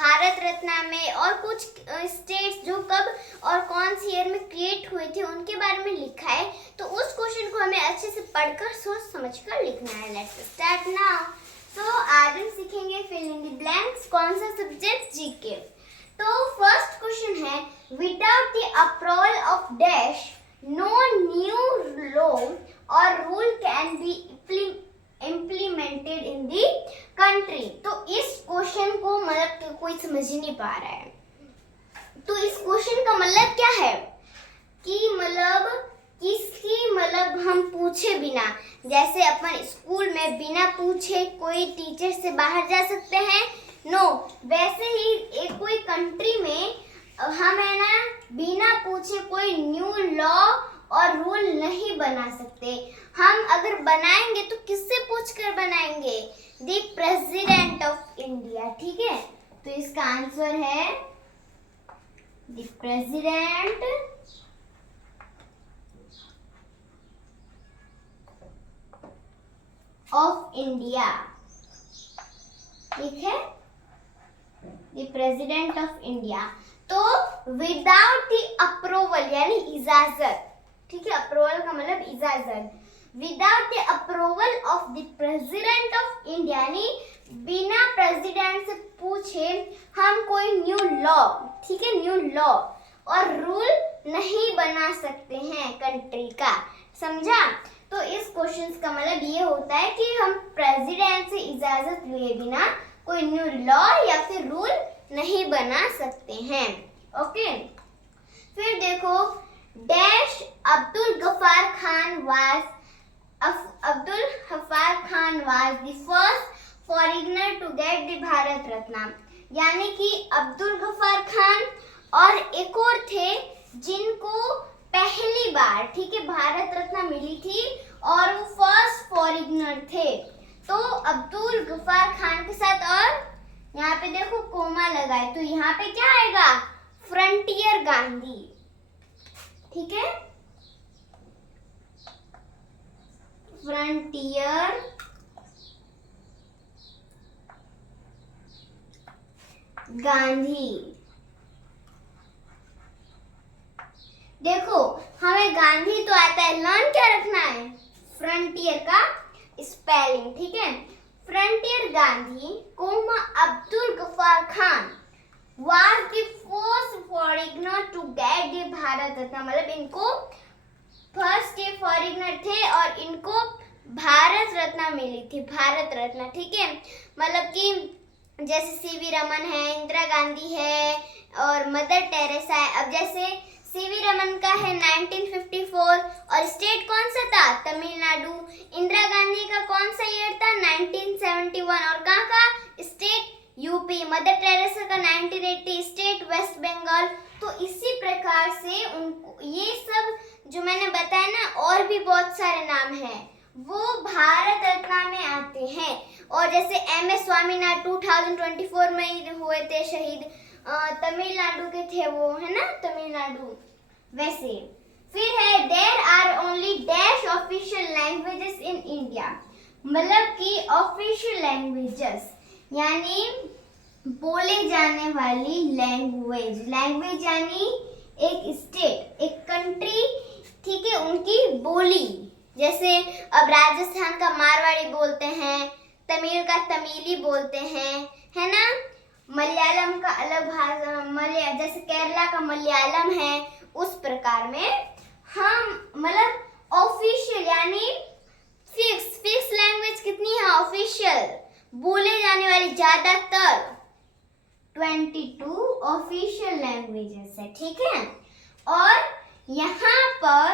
भारत रत्न में और कुछ स्टेट्स जो कब और कौन सी ईयर में क्रिएट हुए थे उनके बारे में लिखा है। तो उस क्वेश्चन को हमें अच्छे से पढ़कर सोच समझकर लिखना है। Let's start now. तो आज हम सीखेंगे फिल इन द ब्लैंक्स। कौन सा सब्जेक्ट? जीके। तो फर्स्ट क्वेश्चन है, without the approval of dash no new law और rule can be implemented in the country. तो इस क्वेश्चन को मतलब कोई समझ ही नहीं पा रहा है। तो इस क्वेश्चन का मतलब क्या है कि मतलब किसकी मतलब हम पूछे बिना, जैसे अपन स्कूल में बिना पूछे कोई टीचर से बाहर जा सकते हैं? नो। वैसे ही एक कोई कंट्री में हम है ना बिना पूछे कोई न्यू लॉ और रूल नहीं बना सकते। हम अगर बनाएंगे तो किससे पूछकर बनाएंगे? The president of India. ठीक है, तो इसका आंसर है द प्रेसिडेंट ऑफ इंडिया। ठीक है, द प्रेसिडेंट ऑफ इंडिया। तो विदाउट द अप्रूवल यानी इजाजत, ठीक है, अप्रूवल का मतलब इजाजत। Without the approval of the president of India यानी बिना प्रेसिडेंट से पूछे हम कोई न्यू लॉ, ठीक है, न्यू लॉ और रूल नहीं बना सकते हैं कंट्री का। समझा? तो इस क्वेश्चन का मतलब ये होता है कि हम प्रेसिडेंट से इजाजत लिए बिना कोई न्यू लॉ या फिर रूल नहीं बना सकते हैं। ओके, फिर देखो, dash Abdul Ghaffar Khan was the first foreigner to get the Bharat Ratna. यानी कि अब्दुल गफ्फार खान और एक और थे जिनको पहली बार, ठीक है, भारत रत्न मिली थी और वो फर्स्ट फॉरेनर थे। तो अब्दुल गफ्फार खान के साथ, और यहाँ पे देखो कोमा लगाए, तो यहाँ पे क्या आएगा? फ्रंटियर गांधी। ठीक है, फ्रंटियर गांधी। देखो हमें गांधी तो आता है, लर्न क्या रखना है? फ्रंटियर का स्पेलिंग। ठीक है, frontier Gandhi comma Abdul Ghaffar Khan was the first foreigner to get the Bharat Ratna. मतलब इनको फर्स्ट ये फॉरेनर थे और इनको भारत रत्न मिली थी, भारत रत्न। ठीक है, मतलब कि जैसे सीवी रमन है, इंदिरा गांधी है और मदर टेरेसा है। अब जैसे सीवी रमन का है 1954 और स्टेट कौन सा था? तमिलनाडु। इंदिरा गांधी का कौन सा ईयर था? 1971 और कहाँ का? State UP. मदर टेरेसा का 1980, स्टेट वेस्ट बंगाल। तो इसी प्रकार से उनको ये सब जो मैंने बताया ना, और भी बहुत सारे नाम हैं, वो भारत रत्न में आते हैं। और जैसे एम.एस. स्वामीनाथन 2024 में ही हुए थे शहीद, तमिलनाडु के थे वो, है ना, तमिलनाडु। वैसे फिर है, there are only dash official languages in India. मतलब कि ऑफिशियल लैंग्वेजेस यानी बोले जाने वाली लैंग्वेज। लैंग्वेज यानी एक स्टेट, एक कंट्री, ठीक है, उनकी बोली। जैसे अब राजस्थान का मारवाड़ी बोलते हैं, तमिल का तमिली बोलते हैं, है ना, मलयालम का अलग भाषा, जैसे केरला का मलयालम है। उस प्रकार में हम मतलब ऑफिशियल यानी फिक्स लैंग्वेज कितनी है? ऑफिशियल बोले जाने वाली ज्यादातर 22 ऑफिशियल लैंग्वेजेस है। ठीक है, और यहाँ पर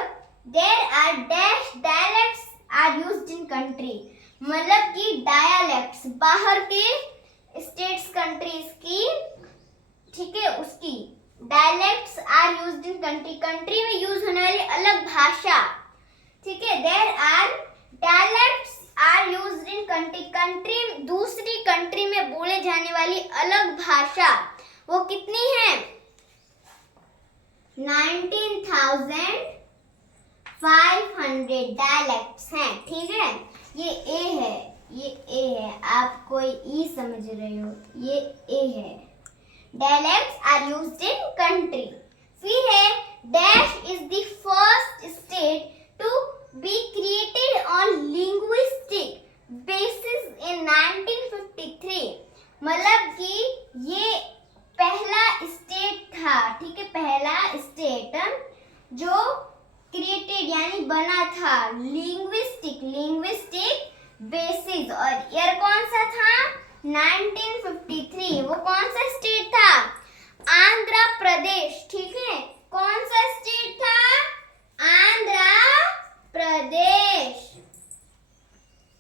there are dash dialects are used in country. मतलब कि डायलेक्ट्स बाहर के स्टेट्स, कंट्रीज की, ठीक है, उसकी dialects are used in country. Country में यूज होने वाली अलग भाषा, ठीक है, there are dialects are used in country. Country, दूसरी कंट्री में बोले जाने वाली अलग भाषा, वो कितनी है? 19,500 डायलेक्ट्स हैं। ठीक है, ये ए है, ये ए है, आप कोई ई समझ रहे हो, ये ए है, dialects are used in country. फिर है dash is the first state to be created on linguistic basis in 1953. मतलब कि ये पहला स्टेट था, ठीक है, पहला स्टेट जो क्रिएटेड यानी बना था लिंग्विस्टिक बेसिस, और ईयर कौन सा था 1953। वो कौन सा स्टेट था? आंध्र प्रदेश, ठीक है, कौन सा स्टेट था? आंध्र प्रदेश।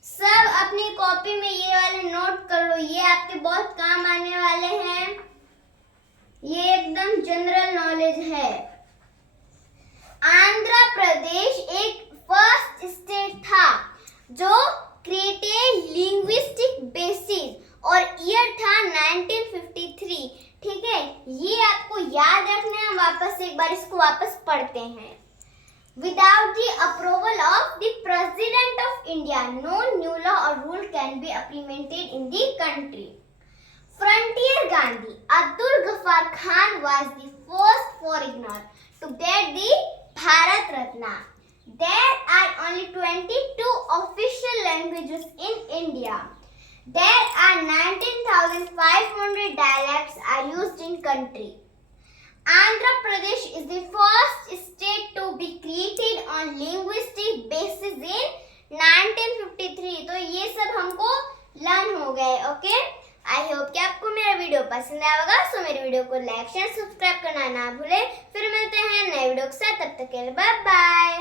सब अपनी कॉपी में ये वाले नोट कर लो, ये आपके बहुत काम आने वाले हैं, ये एकदम जनरल नॉलेज है। आंध्र प्रदेश एक फर्स्ट स्टेट था जो क्रिएटेड लिंग्विस्टिक बेसिस और ईयर था 1953, ठीक है, ये आपको याद रखना है। वापस एक बार इसको वापस पढ़ते हैं। Without the approval of the President of India, no new law or rule can be implemented in the country. Frontier Gandhi Abdul Ghaffar Khan was the first foreigner to get the Bharat Ratna. There are only 22 official languages in India. There are 19,500 dialects are used in country. Andhra Pradesh is the first state to be created on linguistic basis in 1953. तो ये सब हमको learn हो गए, okay. I hope कि आपको मेरा video पसंद आया होगा। सो मेरे वीडियो को लाइक शेयर सब्सक्राइब करना ना भूले। फिर मिलते हैं नए वीडियो के साथ, तब तक के लिए बाय बाय।